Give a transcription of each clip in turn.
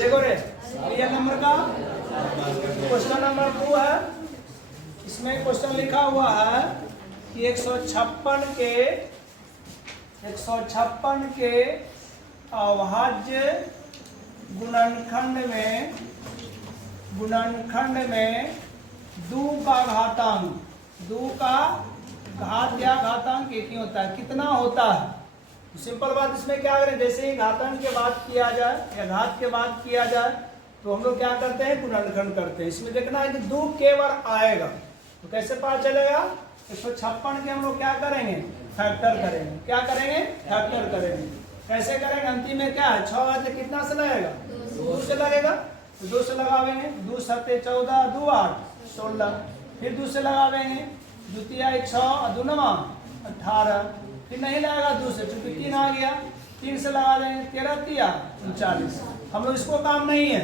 देखो रे, ये नंबर का क्वेश्चन नंबर 2 है। इसमें क्वेश्चन लिखा हुआ है कि 156 के अभाज्य गुणनखंड में 2 का घात या घातांक एक ही होता है, कितना होता है? सिंपल बात, इसमें क्या करें, जैसे ही घातांक के बाद किया जाए या घात के बाद किया जाए तो हम लोग क्या करते हैं, गुणनखंड करते हैं। इसमें देखना है कि 2 के बार आएगा तो कैसे पता चलेगा? 156 के हम लोग क्या करेंगे, फैक्टर करेंगे। क्या करेंगे? फैक्टर करेंगे। कैसे करेंगे? अंतिम में क्या है, 6 है तो कितना से लगेगा? 2 से लगेगा। तो 2 से लगावेंगे, 2 7 14, 2 8 16। फिर 2 से लगावेंगे, 2 3 6, 2 9 18। फिर नहीं लगेगा 2 से, क्योंकि 3 आ गया। 3 से लगा देंगे, 13 3 39। हम लोग इसको काम नहीं है,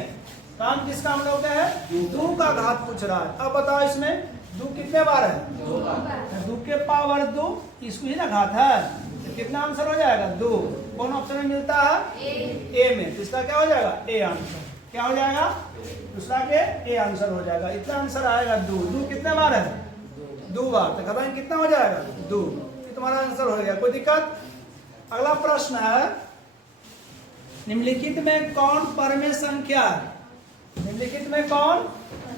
काम किसका हम लोग का है? 2 का घात पूछ रहा है। अब बताओ इसमें 2 कितने बार है? 2 के पावर 2, इसको ही ना घात है, तो कितना आंसर हो जाएगा? 2। कौन ऑप्शन में मिलता है? ए में। तो इसका क्या हो जाएगा? A answer. क्या हो जाएगा? दूसरा के ए आंसर हो जाएगा। इतना आंसर आएगा 2। 2 कितने बार है? 2 बार। तो खत्म, कितना हो जाएगा? 2। तुम्हारा आंसर हो गया। कोई दिक्कत? अगला प्रश्न है, निम्नलिखित में कौन परमेय संख्या है? निम्नलिखित में कौन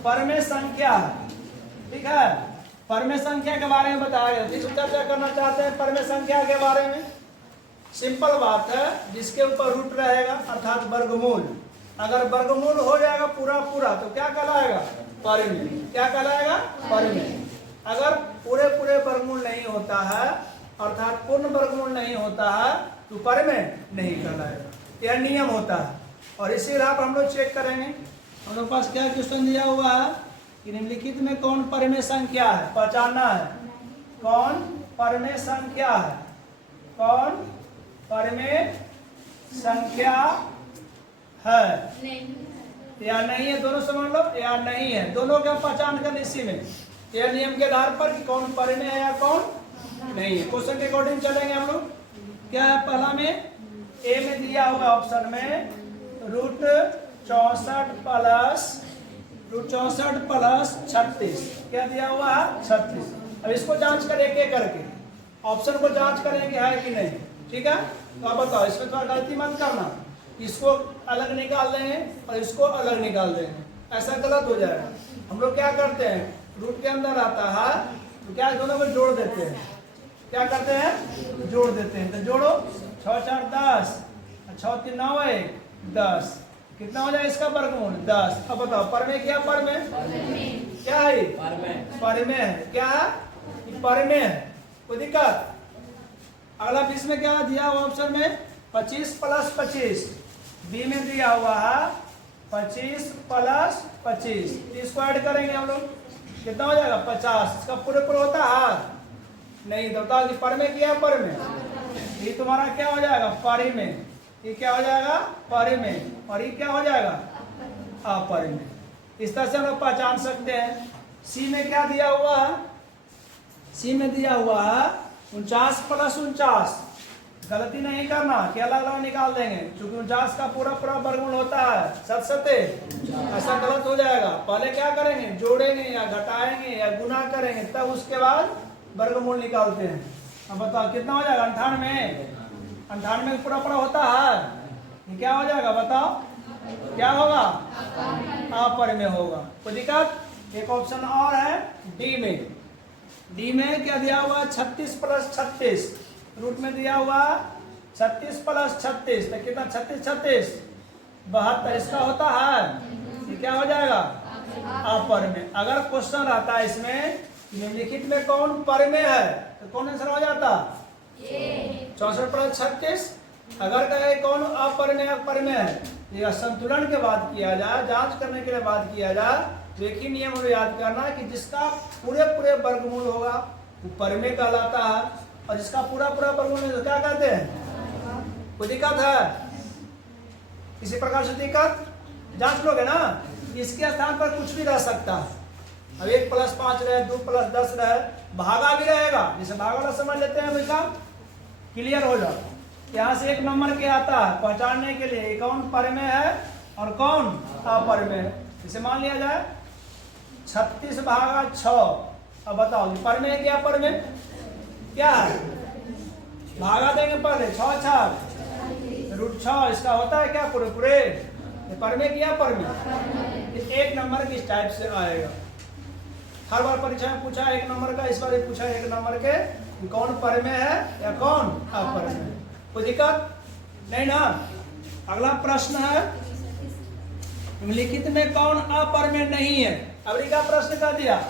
परमेय संख्या है? ठीक है, परमेय संख्या के बारे में बताया गया। जिस चर्चा करना चाहते हैं परमेय संख्या के बारे में, सिंपल बात है, जिसके ऊपर रूट रहेगा अर्थात वर्गमूल, अगर वर्गमूल हो जाएगा पूरा पूरा तो क्या कहलाएगा? परमेय। क्या कहलाएगा? परमेय। अगर पूरे पूरे वर्गमूल नहीं होता है अर्थात पूर्ण वर्गमूल नहीं होता है तो परमेय नहीं कहलाएगा। यह नियम होता है। और इसी राह पर हम लोग चेक करेंगे। हम लोग पास क्या क्वेश्चन दिया हुआ है कि निम्नलिखित में कौन परमेय संख्या है? पहचानना है कौन परमेय संख्या है। कौन परमेय संख्या है या नहीं है, दोनों समझ लो, या नहीं है, दोनों का पहचान कर इसी में, यह नियम के आधार पर कि कौन परमेय है या कौन नहीं है। क्वेश्चन के अकॉर्डिंग चलेंगे हम लोग। क्या है पहला में? ए में दिया हुआ ऑप्शन में √64 प्लस 36। क्या दिया हुआ है? 36। अब इसको जांच करें एक एक करके, ऑप्शन को जांच करेंगे है कि नहीं। ठीक है, तो अब बताओ, इसमें थोड़ा गलती मत करना, इसको अलग निकाल देंगे और इसको अलग निकाल देंगे, ऐसा गलत हो जाएगा। हम लोग क्या करते हैं, रूट के अंदर आता है तो क्या दोनों को जोड़ देते हैं। क्या करते हैं? जोड़ देते हैं। तो जोड़ो, 6 4 10, 6 3 9 1 10। कितना हो जाए इसका वर्गमूल? 10। अब बताओ परमेय क्या? परमेय क्या है? परमेय है। क्या है? परमेय है। कोई दिक्कत? अगला 20 में क्या दिया हुआ ऑप्शन में? 25 प्लस 25। बी में दिया हुआ है 25 प्लस 25। इसको ऐड करेंगे हम लोग, कितना हो जाएगा? 50। इसका पूरे पूरे होता है नहीं, तो बताओ कि परमेय क्या? परमेय। ये तुम्हारा क्या हो जाएगा? परिमेय। ये क्या हो जाएगा? परिमेय। और ये क्या हो जाएगा? अपरिमेय। इस तरह से हम लोग पहचान सकते हैं। सी में क्या दिया हुआ है? सी में दिया हुआ है 49 प्लस 49। गलती नहीं करना कि अलग अलग निकाल देंगे, क्योंकि 49 का पूरा पूरा वर्गमूल होता है 7 7, ऐसा गलत हो जाएगा। पहले क्या करेंगे? जोड़ेंगे या घटाएंगे या गुना करेंगे, तब उसके बाद वर्गमूल निकालते हैं। अब बताओ कितना हो जाएगा? 98। 98 पूरा पूरा होता है, ये क्या हो जाएगा? बताओ क्या होगा? अपरिमेय होगा। कोई दिक्कत? एक ऑप्शन और है डी में। डी में क्या दिया हुआ? 36 प्लस 36। रूट में दिया हुआ 36 प्लस 36, तो कितना? 36 36 72। इसका होता है, ये क्या हो जाएगा? अपरिमेय। अगर क्वेश्चन रहता है इसमें निम्नलिखित में कौन परमेय है, तो कौन आंसर हो जाता? 64 प्लस 36। अगर कहे कौन अपरिमेय परमेय है, ये संतुलन के बाद किया जाए, जांच करने के लिए बात किया जाए, तो एक ही नियम हमें याद करना है कि जिसका पूरे पूरे वर्गमूल होगा वो परमेय कहलाता है, और जिसका पूरा पूरा वर्गमूल है तो क्या कहते हैं? कोई दिक्कत है? इसी प्रकार से दिक्कत जांच लोगे ना, इसके स्थान पर कुछ भी रह सकता है। अब 1 प्लस 5 रहे, 2 प्लस 10 रहे, भागा भी रहेगा, जैसे भागा वाला समझ लेते हैं, वैसा क्लियर हो जाओ। यहाँ से एक नंबर के आता है पहचानने के लिए कौन परमेय है और कौन अपरमेय है। इसे मान लिया जाए 36/6। अब बताओ जी परमेय क्या अपरमेय क्या है? भागा देंगे पहले 6 छक √6 इसका होता है क्या पूरे पूरे? परमेय क्या परमेय? 1 नंबर की इस टाइप से आएगा। हर बार परीक्षा में पूछा 1 नंबर का, इस बार पूछा 1 नंबर के कौन परमेय है या कौन अपरमेय। कोई दिक्कत नहीं ना। अगला प्रश्न है निम्नलिखित में कौन अपरमेय नहीं है। अगली का प्रश्न कर दिया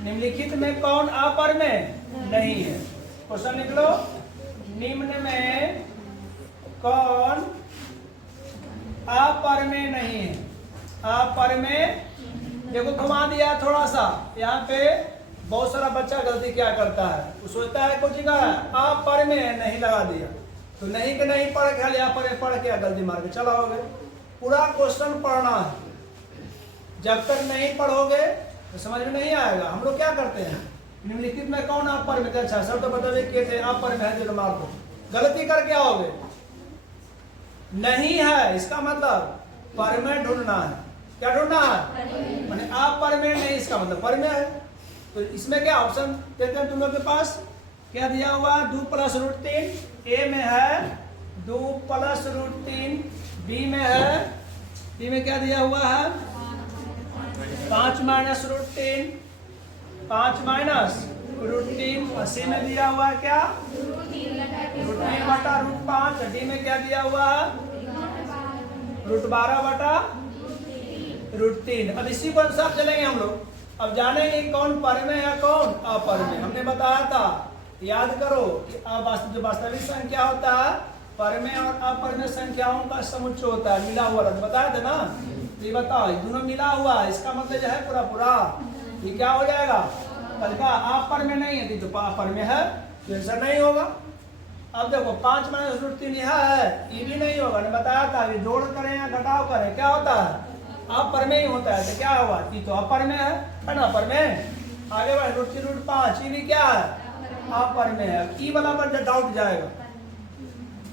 निम्नलिखित में कौन अपरमेय नहीं है। क्वेश्चन लिख लो निम्न में कौन अपरमेय नहीं है। अपरमेय देखो घुमा दिया थोड़ा सा। यहाँ पे बहुत सारा बच्चा गलती क्या करता है, वो सोचता है कुछ का अपरमेय नहीं लगा दिया तो नहीं के नहीं पढ़ के यहाँ पर पढ़ के गलती मार के चलाओगे। पूरा क्वेश्चन पढ़ना है। जब तक नहीं पढ़ोगे तो समझ में नहीं आएगा। हम लोग क्या करते हैं निम्नलिखित में कौन अपरमेय। अच्छा सब तो बताइए कि थे अपरमेय है जो मार दो। गलती करके आओगे नहीं है इसका मतलब परमेय ढूंढना है। क्या ढूंढना है? माने अपरमेय नहीं इसका मतलब परमेय है। तो इसमें क्या ऑप्शन देते हैं तुम लोग के पास? क्या दिया हुआ 2 + √3 ए में है 2 + √3 बी में है। बी में क्या दिया हुआ है 5 - √3 5 - √3 और सी में दिया हुआ है क्या √3/√5। डी में क्या दिया हुआ है √12/√3। अब इसी को अनुसार चलेंगे हम लोग। अब जानेंगे कौन परमेय है कौन अपरमेय। हमने बताया था याद करो कि जो वास्तविक संख्या होता है परमेय और अपरमेय संख्याओं का समुच्चय होता है, मिला हुआ रहता। बताया था ना। ये बताओ दोनों मिला हुआ है इसका मतलब जो है पूरा पूरा ये क्या हो जाएगा कल का अपरमेय नहीं है तो अपरमेय है तो आंसर नहीं होगा। अब देखो 5 - √3 यह है ये भी नहीं होगा। ने बताया था कि जोड़ करें या घटाव करें क्या होता है अपरमेय होता है। तो क्या होगा ये तो अपरमेय है ना अपरमेय। आगे बढ़े √3/5 ये भी क्या है अपरमेय है। ई वाला पर डाउट जाएगा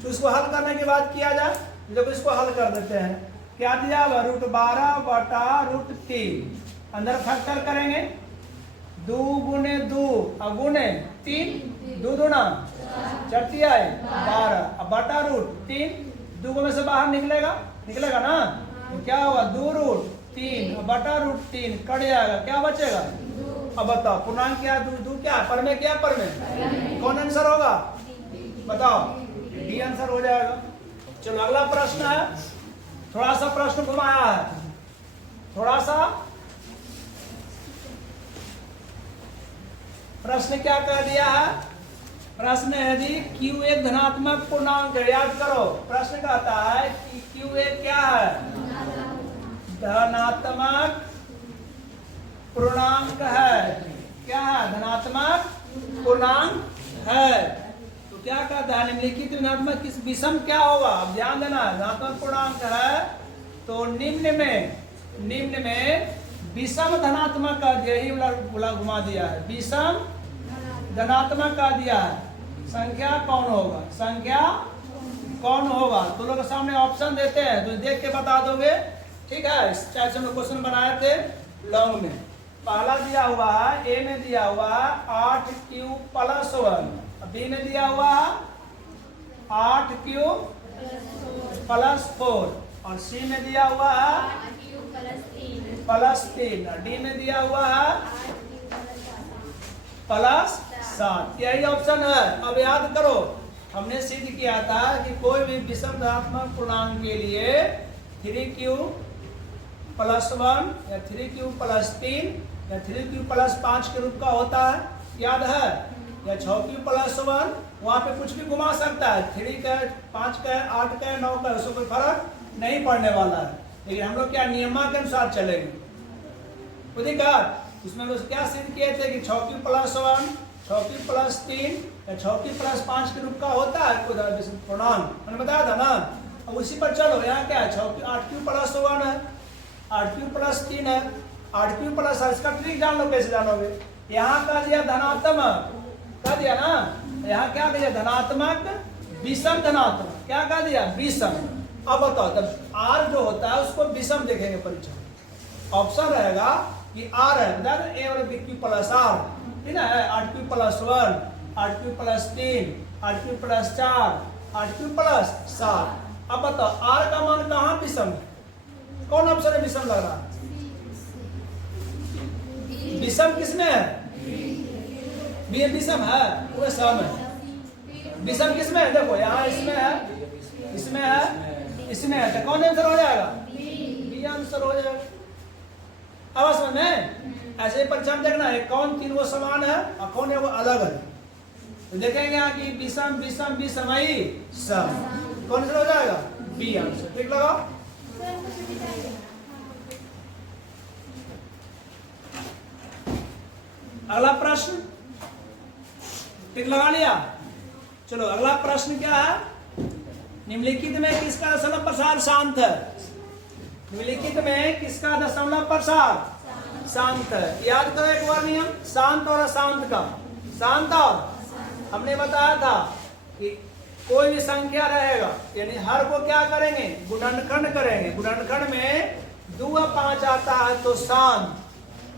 तो इसको हल करने के बाद किया जाए। देखो इसको हल कर देते हैं। क्या दिया हुआ √12/√3 अंदर फैक्टर करेंगे 2 × 2 और गुणे 3 2 दूना 4 12 अब बटा √3 2 में से बाहर निकलेगा ना। तो क्या होगा 2√3 बटा √3 कट जाएगा क्या बचेगा। अब बताओ पूर्णांक क्या 2 क्या परमेय क्या परमेय कौन आंसर होगा बताओ डी आंसर हो जाएगा। चलो अगला प्रश्न है। थोड़ा सा प्रश्न घुमाया है थोड़ा सा। प्रश्न क्या कह दिया है? प्रश्न है जी Q एक धनात्मक पूर्णांक है। याद करो प्रश्न कहता है कि Q एक क्या है धनात्मक पूर्णांक है। क्या है धनात्मक पूर्णांक है। तो क्या कहता है निम्नलिखित धनात्मक किस विषम क्या होगा। अब ध्यान देना धनात्मक पूर्णांक है तो निम्न में विषम धनात्मक का यही वाला घुमा दिया है। विषम धनात्मक का दिया है संख्या कौन होगा। तो लोग सामने ऑप्शन देते हैं तो देख के बता दोगे ठीक है। इस टाइप से हम क्वेश्चन बनाए थे लॉन्ग में। पहला दिया हुआ है ए में दिया हुआ है 8Q + 1 बी में दिया हुआ है 8Q + 4 और सी में दिया हुआ है +3 डी में दिया हुआ है +7। यही ऑप्शन है। अब याद करो हमने सिद्ध किया था कि कोई भी विषम धनात्मक पूर्णांक के लिए 3Q + 1 या 3Q + 3 या 3Q + 5 के रूप का होता है याद है या 6Q + 1 वहाँ पे कुछ भी घुमा सकता है 3 का 5 का 8 का 9 का उससे कोई फर्क नहीं पड़ने वाला है। लेकिन हम लोग क्या नियम के अनुसार चलेंगे। इसमें लोग क्या सिद्ध किए थे कि 6Q + 1 6Q + 3 या 6Q + 5 के रूप का होता है पूर्णांक मैंने बताया था ना। अब उसी पर चलो यहाँ क्या है 8Q + 1 है 8Q + 3 है 8Q + इसका ट्रिक जान लो कैसे जानोगे। यहाँ का दिया धनात्मक कह दिया ना। यहाँ क्या दिया धनात्मक विषम धनात्मक क्या कह दिया विषम अब बताओ, जब आर जो होता है उसको विषम देखेंगे परीक्षा में। ऑप्शन रहेगा कि आर है ए और बी क्यू प्लस आर, ठीक है, 8q plus 1, 8q plus 3, 8q plus 4, 8q plus 7। अब बताओ आर का मान कहाँ विषम है, कौन ऑप्शन है विषम लग रहा है? विषम किसमें है? बी विषम है, पूरे सम है। विषम किसमें है? देखो यहाँ इसमें है, इसमें है, इसमें है, तो कौन आंसर हो जाएगा? बी आंसर हो जाएगा। अब समझ में ऐसे ही परीक्षा में देखना है कौन तीन वो समान है और कौन है वो अलग है। तो देखेंगे यहाँ की विषम विषम विषम आई सम, कौन आंसर हो जाएगा? B answer. ठीक लगाओ। अगला प्रश्न टिक लगा लिया। चलो अगला प्रश्न क्या है? निम्नलिखित में किसका दशमलव प्रसार शांत है? निम्नलिखित में किसका दशमलव प्रसार शांत है? याद करो एक बार नियम शांत और अशांत का। शांत और हमने बताया था कि कोई भी संख्या रहेगा यानी हर को क्या करेंगे? गुणनखंड करेंगे। गुणनखंड में 2 व 5 आता है तो शांत,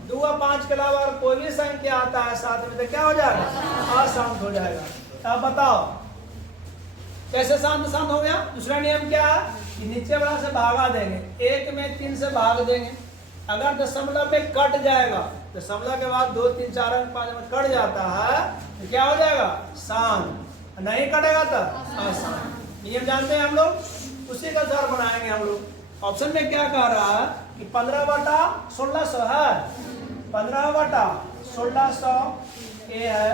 2 व 5 के अलावा कोई भी संख्या आता है साथ में तो क्या हो जाएगा? अशांत हो जाएगा। अब बताओ कैसे शांत शांत हो गया? दूसरा नियम क्या है कि नीचे वाला से भागा देंगे, 1 में 3 से भाग देंगे। अगर दशमलव में कट जाएगा, दशमलव के बाद 2 3 4 अंक 5 में कट जाता है तो क्या हो जाएगा? शांत। नहीं कटेगा तो अशांत। नियम जानते हैं हम लोग, उसी का आधार बनाएंगे हम लोग। ऑप्शन में क्या कह रहा है कि 15/1600 है, 15/1600 ए है।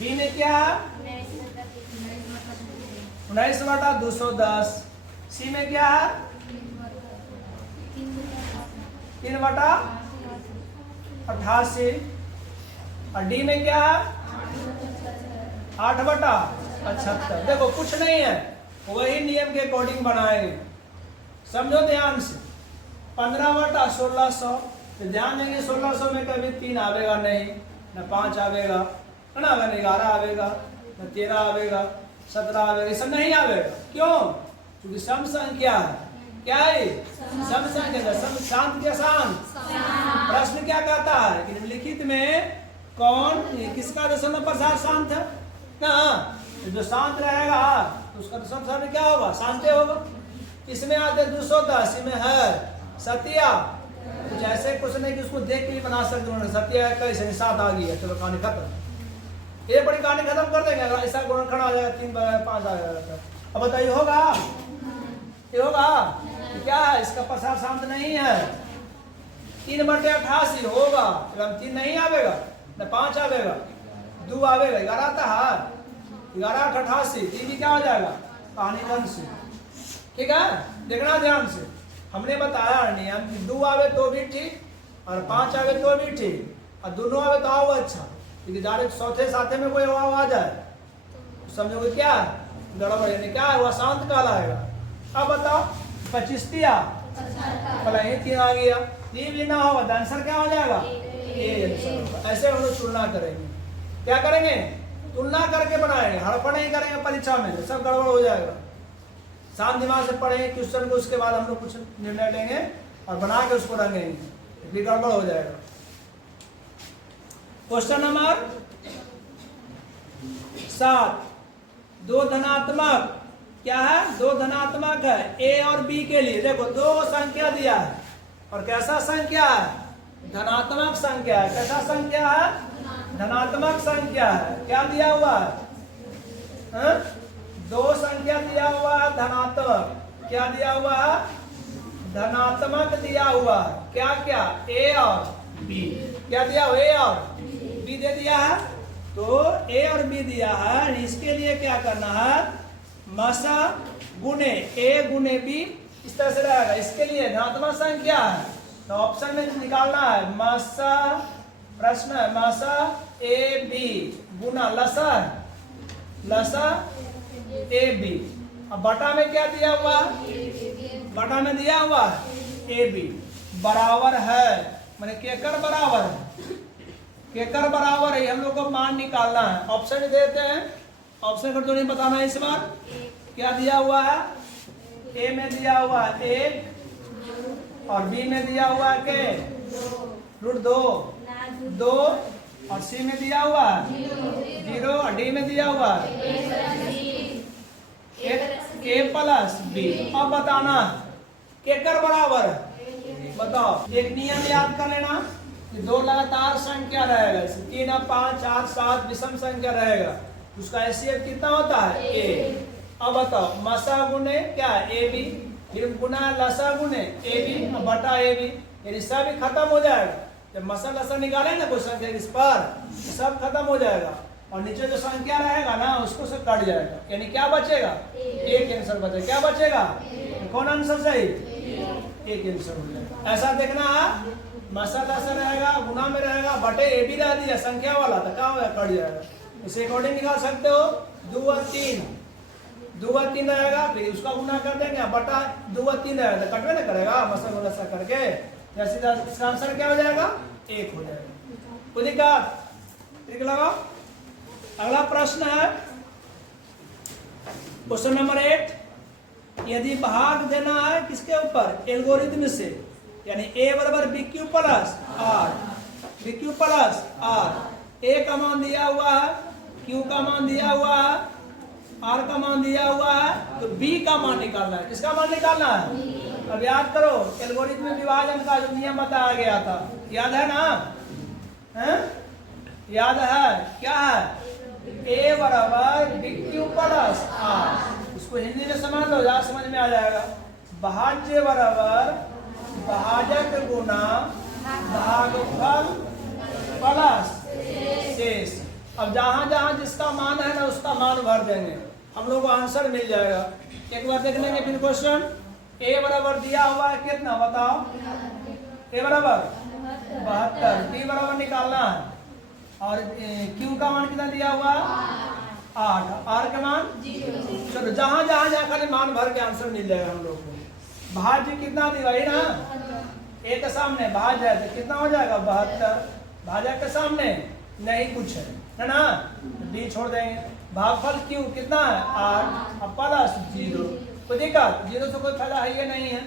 बी में क्या है? 19/210। सी में क्या है? 3/88। और डी में क्या है? 8/75। देखो कुछ नहीं है, वही नियम के अकॉर्डिंग बनाएंगे। समझो ध्यान से, 15/1600 तो ध्यान देंगे 1600 में कभी 3 आवेगा नहीं, न 5 आवेगा, है ना, न 11 आवेगा, न 13 आवेगा, 17 आवेगा, ये सब नहीं आवेगा। क्यों? क्योंकि सम संख्या है। क्या है? सम संख्या। सम शांत क्या शांत? प्रश्न क्या कहता है कि निम्नलिखित में कौन किसका दशमलव प्रसार शांत है ना? जो शांत रहेगा तो उसका दशमलव प्रसार क्या होगा? शांत होगा। इसमें आते 210, में है सत्या। कुछ ऐसे क्वेश्चन है कि उसको देख के ही बना सकते हो। सत्या है कैसे 7 आ गई है, चलो कहानी खत्म। ये बड़ी कहानी खत्म कर देंगे। अगर ऐसा गुणनखंड आ जाएगा 3 5 आ जाएगा। अब बताइए होगा? ये होगा? क्या है? इसका प्रसार शांत नहीं है। 3/88 होगा, 3 नहीं आवेगा, न 5 आवेगा, 2 आवेगा, 11 आता है, 11/88। भी क्या हो जाएगा? कहानी ढंग से। ठीक है, देखना ध्यान से। हमने बताया नियम कि 2 आवे तो भी ठीक और 5 आवे तो भी ठीक, और दोनों आवे तो आओ अच्छा। क्योंकि डायरेक्ट चौथे साथे में कोई वाव आ जाए समझोगे क्या गड़बड़, यानी क्या है? वह शांत कहलाएगा। अब बताओ 25 दिया, पहले 3 आ गया, 3 भी ना होगा तो आंसर क्या हो जाएगा? ए। ऐसे हम लोग तुलना करेंगे। क्या करेंगे? तुलना करके बनाएंगे, हड़पड़ नहीं करेंगे परीक्षा में, सब गड़बड़ हो जाएगा। शांत दिमाग से पढ़ेंगे क्वेश्चन को, उसके बाद हम लोग कुछ निर्णय लेंगे और बना के उसको रंगेंगे, फिर गड़बड़ हो जाएगा। क्वेश्चन नंबर 7, 2 धनात्मक क्या है? 2 धनात्मक है ए और बी के लिए। देखो 2 संख्या दिया है और कैसा संख्या है? धनात्मक संख्या है। कैसा संख्या है? धनात्मक संख्या है। क्या दिया हुआ है? 2 संख्या दिया हुआ है धनात्मक। क्या दिया हुआ है? धनात्मक दिया हुआ है। क्या क्या? ए और बी। क्या दिया हुआ? ए और बी दे दिया है। तो ए और बी दिया है, इसके लिए क्या करना है? मसा गुने ए गुने बी, इस तरह से रहेगा। इसके लिए धनात्मक संख्या है तो ऑप्शन में निकालना है मसा, प्रश्न है मसा ए बी गुना लसा लसा ए बी। अब बटा में क्या दिया हुआ? बटा में दिया हुआ ए बी बराबर है, माने केकर बराबर है, केकर बराबर है, हम लोग को मान निकालना है। ऑप्शन देते हैं, ऑप्शन को तो नहीं बताना है इस बार। क्या दिया हुआ है? ए में दिया हुआ 1 और बी में दिया हुआ के √2 और सी में दिया हुआ 0 और डी में दिया हुआ ए प्लस बी। अब बताना केकर बराबर, बताओ। एक नियम याद कर लेना कि 2 लगातार संख्या रहेगा, 3 5 4 7 विषम संख्या रहेगा, उसका हैसियत कितना होता है ए। अब बताओ मसा गुने क्या ए बी, फिर गुना लसा गुने ए बी बटा ए बी, यानी सब ही खत्म हो जाएगा। जब मसा लसा निकाले ना कोई संख्या इस पर, सब खत्म हो जाएगा और नीचे जो संख्या रहेगा ना उसको सब कट जाएगा, यानी क्या बचेगा एक आंसर बचेगा। क्या बचेगा, कौन आंसर सही, एक आंसर हो जाएगा। ऐसा देखना मसा लसा रहेगा, गुना में रहेगा, बटे ए बी रह दिया संख्या वाला, तो क्या होगा कट जाएगा। इसे अकॉर्डिंग निकाल सकते हो 2 और 3 रहेगा, फिर उसका गुना कर देंगे, बटा 2 और 3 रहेगा, तो कटवे ना करेगा मसा लसा करके, जैसे इसका आंसर क्या हो जाएगा 1 हो जाएगा। कोई दिक्कत, ठीक लगा। अगला प्रश्न है क्वेश्चन नंबर 8, यदि भाग देना है किसके ऊपर, एल्गोरिथम से, यानी a बराबर BQ प्लस R, a का मान दिया हुआ है, q का मान दिया हुआ है, r का मान दिया हुआ है, तो b का मान निकालना है। किसका मान निकालना है, अब याद करो एल्गोरिथम में विभाजन का जो नियम बताया गया था, याद है ना, है? याद है क्या है, a बराबर BQ प्लस R, उसको हिंदी में समझ लो, यार समझ में आ जाएगा। भाज्य बराबर भाजक गुना भागफल प्लस शेष। अब जहां जहां जिसका मान है ना उसका मान भर देंगे, हम लोग को आंसर मिल जाएगा। एक बार देख लेंगे फिर क्वेश्चन। ए बराबर दिया हुआ है कितना बताओ, ए बराबर 72, बी बराबर निकालना है, और क्यू का मान कितना दिया हुआ है 8, आर का मान 0। चलो जहां जहां जाकर मान भर के आंसर मिल जाएगा हम लोग को। भाज्य कितना दिया है ना, ए के सामने भाज्य है तो कितना हो जाएगा 72, भाजक के सामने नहीं कुछ है ना, बी छोड़ देंगे। भागफल क्यू कितना है 8 और प्लस 0, तो देखा 0 से कोई फायदा है ये नहीं है,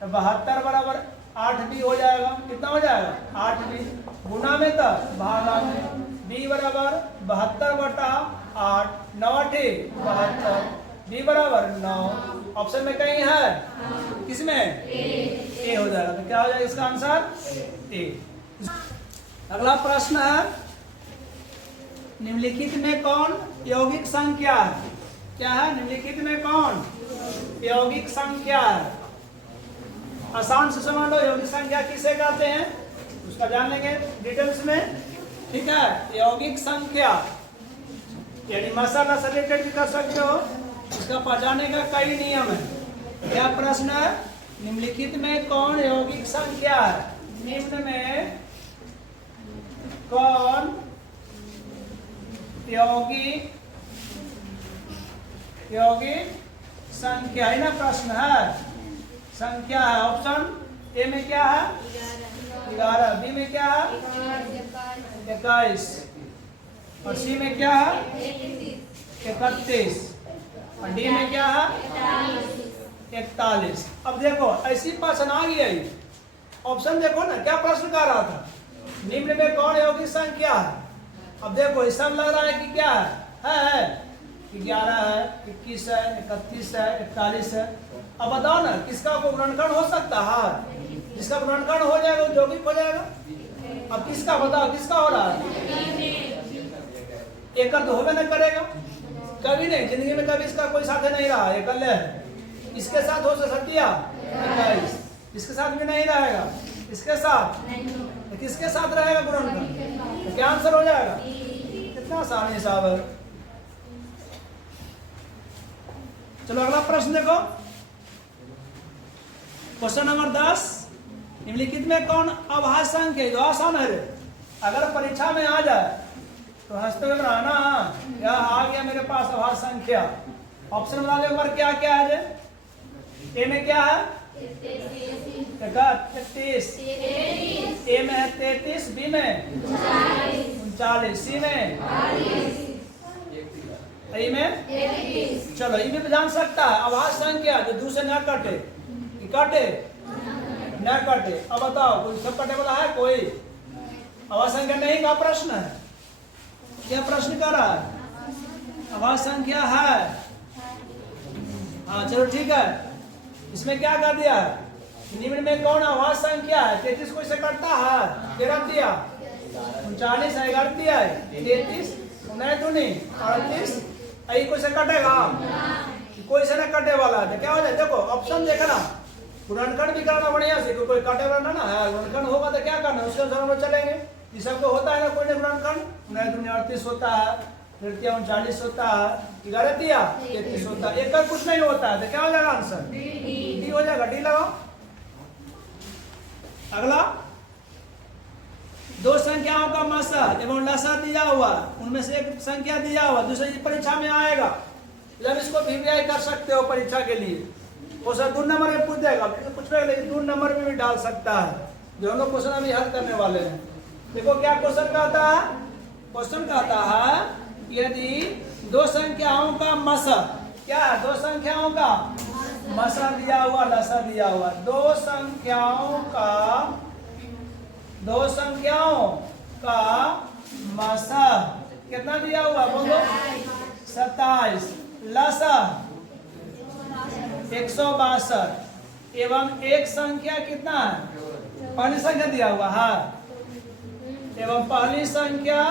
तो 72 बराबर 8 भी हो जाएगा, कितना हो जाएगा 8 भी, गुना में तो भागा में, बी बराबर 72 बटा 8, 9 72, बी बराबर 9, ऑप्शन में कहीं है, किसमें ए हो जाएगा, तो क्या हो जाएगा इसका आंसर ए। अगला प्रश्न है निम्नलिखित में कौन यौगिक संख्या है, क्या है, निम्नलिखित में कौन यौगिक संख्या है। आसान से समझ लो यौगिक संख्या किसे कहते हैं, उसका जान लेंगे डिटेल्स में, ठीक है। यौगिक संख्या यानी मसाला से रिलेटेड भी कर सकते हो, इसका पहचानने का कई नियम है। क्या प्रश्न है, निम्नलिखित में कौन यौगिक संख्या है, निम्न में कौन यौगिक संख्या है ना, प्रश्न है संख्या है। ऑप्शन ए में क्या है 11, बी में क्या है 21 और सी में क्या है 31 और डी में क्या है 41। अब देखो ऐसी प्रश्न आ गई, ऑप्शन देखो ना क्या प्रश्न कर रहा था, निम्न में कौन यौगिक संख्या है। अब देखो ये सब लग रहा है कि क्या है 11 है 21 है 31 है 41 है। अब बताओ ना किसका गुणनखंड हो सकता है, जिसका गुणनखंड हो जाएगा वो यौगिक हो जाएगा। अब किसका बताओ, किसका हो रहा है, एक तो होगा नहीं करेगा कभी नहीं, जिंदगी में कभी इसका कोई साथ नहीं रहा, एकल्य है। इसके साथ हो सकती है, इसके साथ भी नहीं रहेगा, इसके साथ तो किसके साथ रहेगा गुणनखंड, तो क्या आंसर हो जाएगा। कितना आसान हिसाब है। चलो अगला प्रश्न देखो, क्वेश्चन नंबर 10, निम्नलिखित में कौन अभाज्य संख्या है, जो आसान है रे, अगर परीक्षा में आ जाए तो हंसते हुए बनाना, या आ गया मेरे पास अभाज्य संख्या। ऑप्शन बता दो एक बार क्या क्या है, ए में क्या है 33, ए में है 33, बी में 39, सी में ई में चलो ई भी जान सकता है अभाज्य संख्या जो 2 से न कटे, कटे न कटे। अब बताओ कोई सब कटे वाला है कोई? अभाज्य संख्या नहीं का प्रश्न है, क्या प्रश्न कर रहा है? अभाज्य संख्या है। हाँ चलो ठीक है, इसमें क्या कर दिया? निम्न में कौन अभाज्य संख्या है? 33 कोई से कटता है? 13 दिया, 39 है, 11 दिया है, 33 9 दूनी 38, आई कोई से कटेगा? कोई से ना कटे वाला है, क्या हो जाए? देखो ऑप्शन देखना, गुणनखंड भी करना बढ़िया से, कोई कटे वाला ना है, गुणनखंड होगा तो क्या करना, उसके अनुसार हम लोग चलेंगे। ये सबको होता है ना कोई ना गुणनखंड, 9 दूनी 38 होता है, 39 होता है, 11 दिया 33 होता है, एक का कुछ नहीं होता है, तो क्या हो जाएगा आंसर? डी हो जाएगा, डी लगाओ। अगला, दो संख्याओं का मसा एवं लसा दिया हुआ, उनमें से एक संख्या दिया हुआ दूसरी परीक्षा में आएगा, जब इसको वीवीआई कर सकते हो परीक्षा के लिए। वो सर 2 नंबर में पूछ देगा, कुछ नहीं, लेकिन 2 नंबर में भी डाल सकता है। दोनों क्वेश्चन अभी हल करने वाले हैं। देखो क्या क्वेश्चन कहता है? क्वेश्चन कहता है यदि 2 संख्याओं का मसा, क्या है? 2 संख्याओं का मसा दिया हुआ, लसा दिया हुआ, 2 संख्याओं का मसा कितना दिया हुआ बोलो? 27, लसा 162 एवं एक संख्या कितना है? पहली संख्या दिया हुआ है एवं पहली संख्या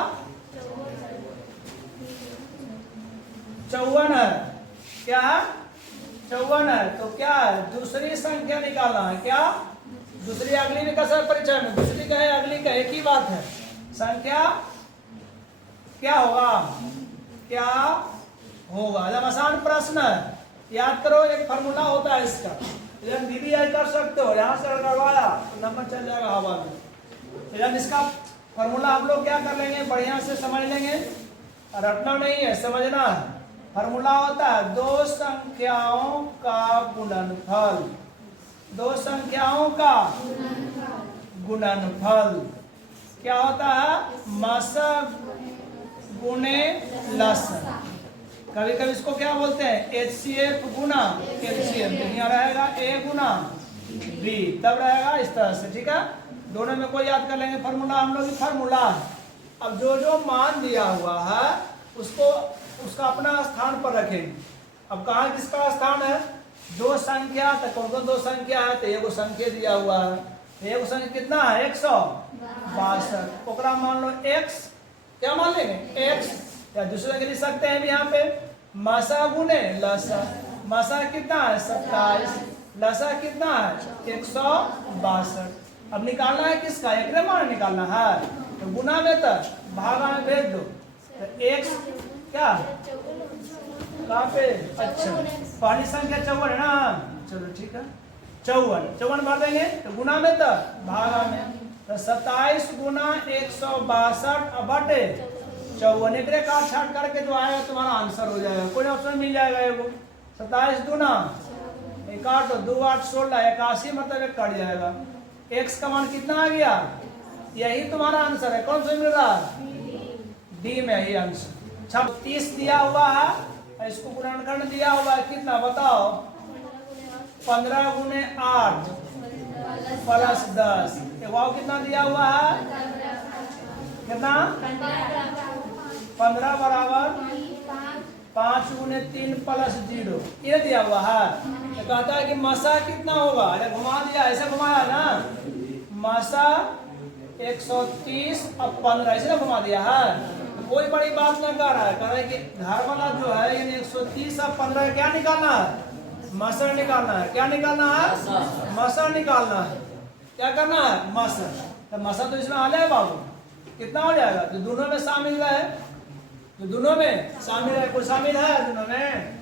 54 है। क्या है? 54 है। तो क्या है? दूसरी संख्या निकालना है। क्या? दूसरी अगली भी का सर परिचय में, दूसरी का है अगली का एक ही बात है। संख्या क्या होगा? क्या होगा? जब आसान प्रश्न है, याद करो, एक फार्मूला होता है इसका, जब वीवीआई कर सकते हो, यहाँ से करवाया तो नंबर चल जाएगा हवा में। जब इसका फार्मूला आप लोग क्या कर लेंगे, बढ़िया से समझ लेंगे, रटना नहीं है, समझना है। फार्मूला होता है 2 संख्याओं का गुणनफल, 2 संख्याओं का गुणनफल क्या होता है? मसा गुणे लसा। कभी कभी इसको क्या बोलते हैं? HCF गुना LCM, यहाँ रहेगा A गुना B, तब रहेगा इस तरह से। ठीक है, दोनों में कोई याद कर लेंगे फार्मूला, हम लोग फार्मूला है। अब जो जो मान दिया हुआ है उसको उसका अपना स्थान पर रखेंगे। अब कहाँ किसका स्थान है? 2 संख्या, तो कौन कौन 2 संख्या है? तो एगो संख्या दिया हुआ है, एगो संख्या कितना है? 162। ओकरा मान लो x, क्या मान लेंगे? x, या दूसरे के लिख सकते हैं यहाँ पे मसा गुने लसा। मसा कितना है? 27, लसा कितना है? 162। अब निकालना है किसका? एक मान निकालना है, तो गुना में तो भागा में भेज दो। तो x क्या कहाँ पे? अच्छा, पहली संख्या 54 है ना, चलो ठीक है, 54 भर देंगे, तो गुना में तो भागा में, तो 27 गुना 162 बटे 54, एक काट छाट करके जो आएगा तुम्हारा आंसर हो जाएगा। कोई ऑप्शन मिल जाएगा एगो। 27 दूना 1 2 8 16, 81 मतलब एक कट जाएगा। x का मान कितना आ गया? यही तुम्हारा आंसर है। कौन सा मिल रहा है? डी में यही आंसर। 36 दिया हुआ है, इसको गुणनखंड दिया हुआ है कितना बताओ? 15 गुने 8 प्लस 10, कितना दिया हुआ है? कितना? 15 बराबर 5 गुने 3 प्लस 0, ये दिया हुआ है। तो कहता है कि मसा कितना होगा? अरे घुमा दिया, ऐसे घुमाया ना, मसा 130 और 15 ऐसे घुमा दिया है। कोई बड़ी बात ना कर रहा है, कह रहा है कि घर वाला जो है यानी 130 और 15 क्या निकालना है? मसा निकालना है। क्या निकालना है? मसा निकालना है। क्या करना है? मसा। तो मसा तो इसमें आ जाए बाबू, कितना हो जाएगा? तो दोनों में शामिल है, तो दोनों में शामिल है। कोई शामिल है दोनों में?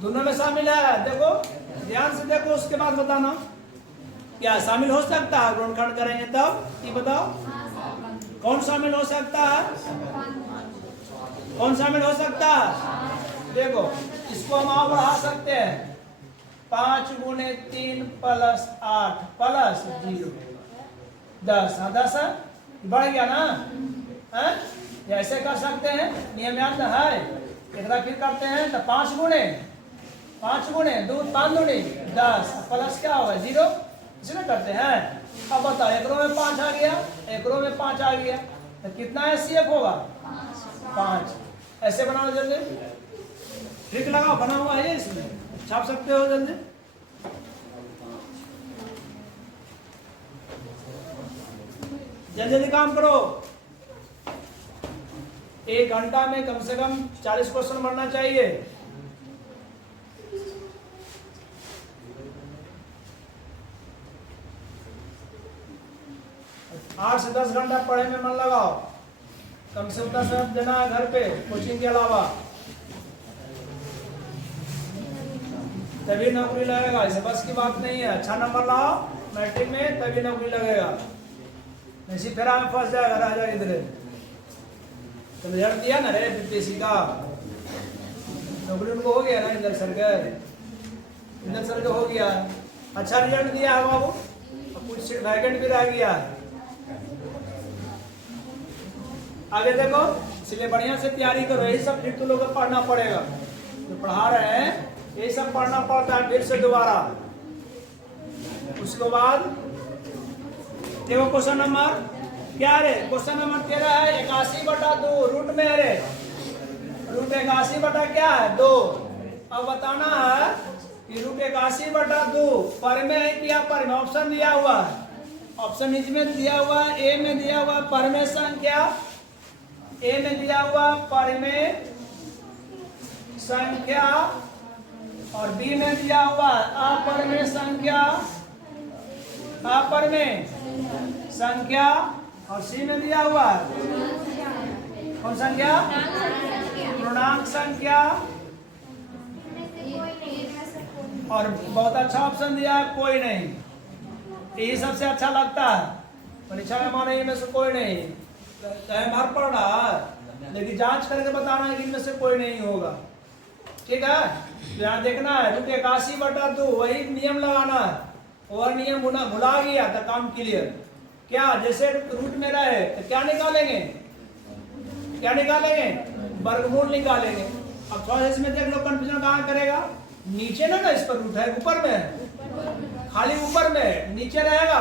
दोनों में शामिल है। देखो ध्यान से देखो, उसके बाद बताना क्या शामिल हो सकता है। गुणनखंड करेंगे तब ये बताओ कौन शामिल हो सकता है? कौन शामिल हो सकता है? देखो इसको हम और बढ़ा सकते हैं, 5 गुने 3 प्लस 8 प्लस 0 10, 10 बढ़ गया ना है? ऐसे कर सकते हैं, नियम याद है। इतना फिर करते हैं तो 5 गुणे 2 5 दूनी 10 प्लस क्या होगा 0, इसमें करते हैं। अब बताओ एक रो में 5 आ गया, एक रो में 5 आ गया, तो कितना एचसीएफ होगा 5। ऐसे बनाओ जल्दी, ट्रिक लगाओ, बना हुआ है इसमें, छाप सकते हो जल्दी। जल्दी जल्दी काम करो। 1 घंटा में कम से कम 40 क्वेश्चन बनना चाहिए। आठ से 10 घंटा पढ़े में मन लगाओ, कम से कम 10 मिनट देना है घर पे कोचिंग के अलावा, तभी नौकरी लगेगा। इसे बस की बात नहीं है। अच्छा नंबर लाओ मैट्रिक में तभी नौकरी लगेगा, नहीं फेरा में फंस जाएगा, रह जाएगा इधर। तो रिजल्ट दिया ना रे बीपीएससी का, नौकरी उनको हो गया ना इंदर सर का हो गया, अच्छा रिजल्ट दिया है बाबू, कुछ सीट वैकेंट भी रह गया है। आगे देखो, इसलिए बढ़िया से तैयारी करो। यही सब फिर तुम लोग को पढ़ना पड़ेगा, जो पढ़ा रहे हैं यही सब पढ़ना पड़ता है फिर से दोबारा। उसके बाद देखो क्वेश्चन नंबर क्या रे, क्वेश्चन नंबर 13 है 81/2 रूट में है रे, रूट 81 क्या है 2। अब बताना है कि रूट 81/2 पर में है क्या पर में, ऑप्शन दिया हुआ है, ऑप्शन इसमें दिया हुआ है, ए में दिया हुआ पर में संख्या, ए में दिया हुआ पर में संख्या, और बी में दिया हुआ अपर में संख्या, अपर में संख्या, और सी में दिया हुआ कौन संख्या, पूर्णांक संख्या। और बहुत अच्छा ऑप्शन दिया है कोई नहीं, यही सबसे अच्छा लगता है परीक्षा में, माने इनमें से कोई नहीं, भर पड़ रहा है, लेकिन जांच करके बताना है कि इनमें से कोई नहीं होगा। ठीक है, यहाँ देखना है रूट 81/2, वही नियम लगाना है, और नियम भुला गया तो काम क्लियर। क्या जैसे रूट में रहे तो क्या निकालेंगे, वर्गमूल निकालेंगे। अब थोड़ा इसमें देख लो कंफ्यूजन कहाँ करेगा, नीचे ना इस पर रूट है, ऊपर में है, खाली ऊपर में, नीचे रहेगा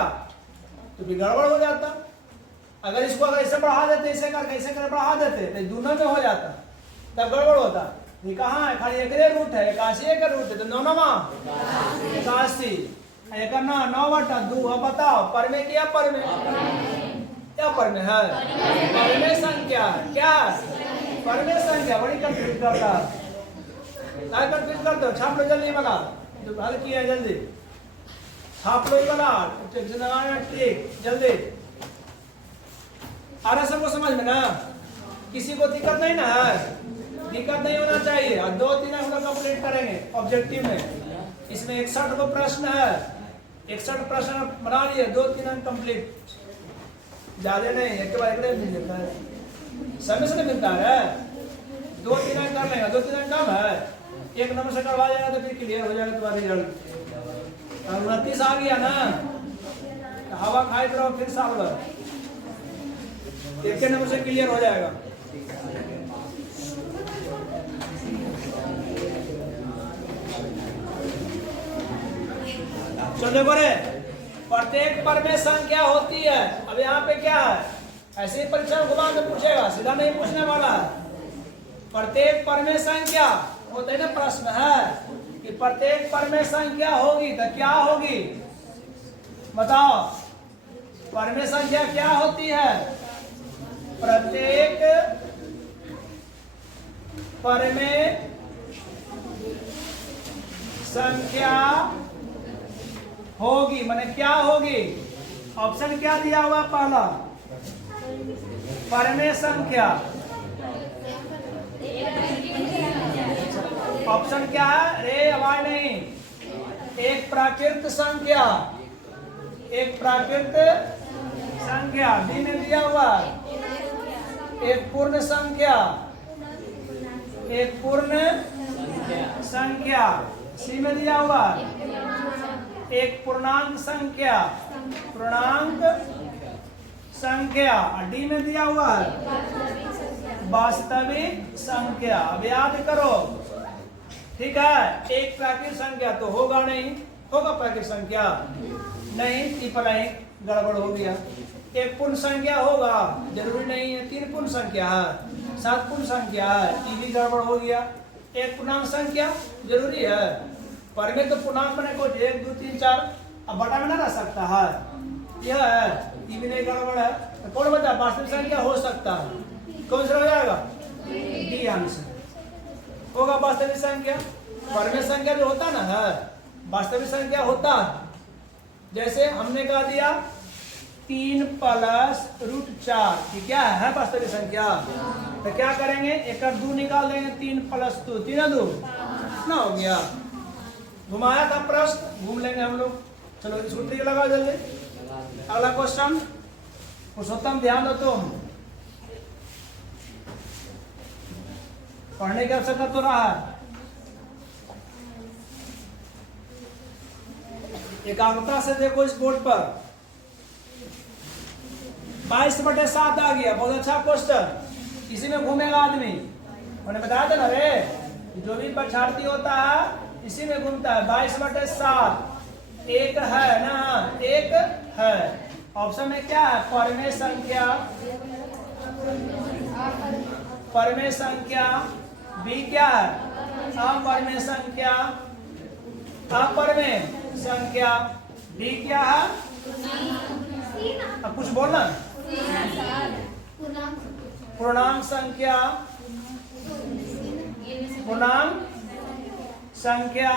तो भी गड़बड़ हो जाता। अगर इसको अगर ऐसे बढ़ा देते, ऐसे कर बढ़ा देते तो दोनों में हो जाता, तब गड़बड़ होता। ये कहाँ है, खाली एक रूट है, 81 का रूट है, तो 9 9 81, एक 9/2। अब बताओ पर में क्या, पर में क्या, पर में है, पर में संख्या क्या, पर में संख्या। बड़ी कंफ्यूज करता है, क्या कंफ्यूज करते हो, छाप लो जल्दी बना, जो हल किया जल्दी छाप लो बना, ठीक जल्दी। आ रहा सबको समझ में ना, किसी को दिक्कत नहीं ना है, दिक्कत नहीं होना चाहिए। और 2-3 हम लोग कंप्लीट करेंगे ऑब्जेक्टिव में। इसमें 61 को प्रश्न है, 61 प्रश्न बना लिए, 2-3 अंक कंप्लीट, ज्यादा नहीं, एक बार एक मिल जाता है, समय से मिलता है, 2-3 अंक कर लेंगे, 2-3 अंक कम है, 1 नंबर से करवा जाएगा तो फिर क्लियर हो जाएगा तुम्हारा रिजल्ट। 29 आ गया ना, हवा खाए रहो फिर साल भर, 1 नंबर से क्लियर हो जाएगा। चलो देखो रे, प्रत्येक पर में संख्या होती है। अब यहाँ पे क्या है, ऐसे ही परीक्षा घुमा के पूछेगा, सीधा नहीं पूछने वाला है। प्रत्येक पर में संख्या होता है ना, प्रश्न है कि प्रत्येक पर में संख्या होगी तो क्या होगी, बताओ। पर में संख्या क्या होती है, प्रत्येक पर में संख्या होगी, माने क्या होगी। ऑप्शन क्या दिया हुआ पहला, पर में संख्या, ऑप्शन क्या है रे, आवाज नहीं, एक प्राकृत संख्या, एक प्राकृत संख्या, बी में दिया हुआ एक पूर्ण संख्या, एक पूर्ण संख्या, सी में दिया हुआ एक पूर्णांक संख्या, पूर्णांक संख्या, डी में दिया हुआ है वास्तविक संख्या। अब याद करो, ठीक है, एक प्राकृतिक संख्या तो होगा नहीं, होगा प्राकृतिक संख्या नहीं, गड़बड़ हो गया। एक पूर्ण संख्या होगा, जरूरी नहीं है, 3 पूर्ण संख्या है, 7 पूर्ण संख्या है, ये भी गड़बड़ हो गया। एक पूर्णांक संख्या जरूरी है, पर में तो पूर्णांक बने को 1 2 3 4, अब बटा में ना रह सकता है, यह है, ये भी नहीं गड़बड़ है। तो कौन बता वास्तविक संख्या हो सकता है, कौन सा हो जाएगा, डी आंसर होगा वास्तविक संख्या। परमेय संख्या जो होता ना है, वास्तविक संख्या होता है, जैसे हमने कहा दिया 3 + √4, ये क्या है वास्तविक संख्या। तो क्या करेंगे, 1 और 2 निकाल देंगे, 3 + 2 3 2 ना हो गया। घुमाया था प्रश्न, घूम लेंगे हम लोग। चलो इसको टिक लगाओ जल्दी। अगला क्वेश्चन, पुरुषोत्तम ध्यान दो, तुम पढ़ने की आवश्यकता तो रहा है, एकाग्रता से देखो इस बोर्ड पर। 22/7 आ गया, बहुत अच्छा क्वेश्चन, इसी में घूमेगा आदमी। मैंने बताया था ना रे, जो भी परीक्षार्थी होता है इसी में घूमता है। 22/7 एक है ना, एक है। ऑप्शन में क्या है, परमेय संख्या, परमेय संख्या, बी क्या है, अपरमेय संख्या, अपरमेय संख्या, डी क्या है, अब कुछ बोलना, पूर्णांक संख्या, पूर्णांक संख्या,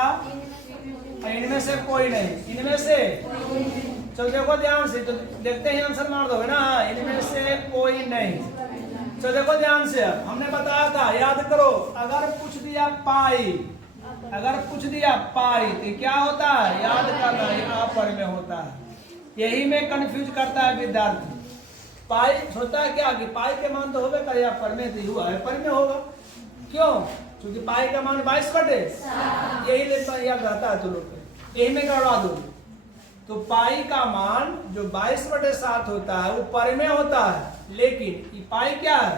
इनमें से कोई नहीं, इनमें से, चलो देखो ध्यान से, तो देखते ही आंसर मार दोगे ना, इनमें से कोई नहीं। चलो देखो ध्यान से, हमने बताया था, याद करो, अगर पूछ दिया पाई, अगर पूछ दिया पाई तो क्या होता है, याद करना, यहाँ पर में होता है। यही में कंफ्यूज करता है विद्यार्थी। पाई सोचता है क्या कि पाई के मान तो होगा कर, या पर में तो हुआ है, पर में होगा, क्यों, क्योंकि पाई का मान 22/7, यही लेकर याद रहता है, तो लोग यही में करवा दो। तो पाई का मान जो 22/7 होता है वो पर में होता है, लेकिन ये पाई क्या है,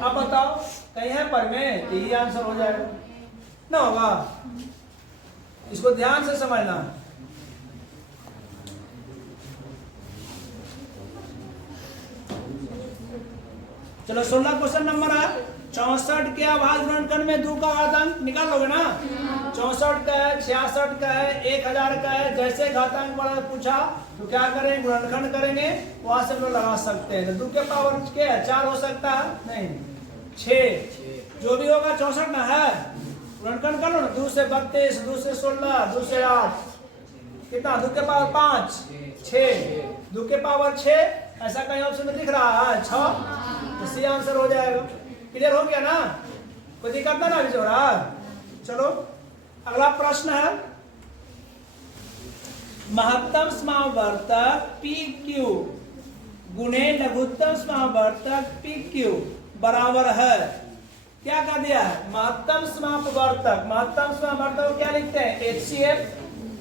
अब बताओ कहीं है पर में, तो यही आंसर हो जाएगा ना, होगा। इसको ध्यान से समझना। चलो 16 क्वेश्चन नंबर है, 64 के अभाज्य गुणनखंड में 2 का घातांक निकाल लोगे ना। 64 का है, 66 का है, 1000 का है, जैसे घातांक वाला पूछा तो क्या करेंगे, गुणनखंड करेंगे, वहां से हम लोग लगा सकते हैं। तो 2 के पावर क्या है, 4 हो सकता है, नहीं 6, जो भी होगा 64 ना है, गुणनखंड कर लो ना, 2 से 32, 2 से 16, 2 से 8, कितना, 2 के पावर 5, 6, 2 के पावर 6, ऐसा कहीं ऑप्शन में दिख रहा है 6, तो सी आंसर हो जाएगा। क्लियर हो गया ना, कोई दिक्कत ना अभी हो रहा। चलो अगला प्रश्न है, महत्तम समावर्तक पी क्यू गुणे लघुत्तम समावर्तक पी क्यू बराबर है, क्या कर दिया है, महत्तम समापवर्तक, महत्तम समापवर्तक को क्या लिखते हैं, HCF,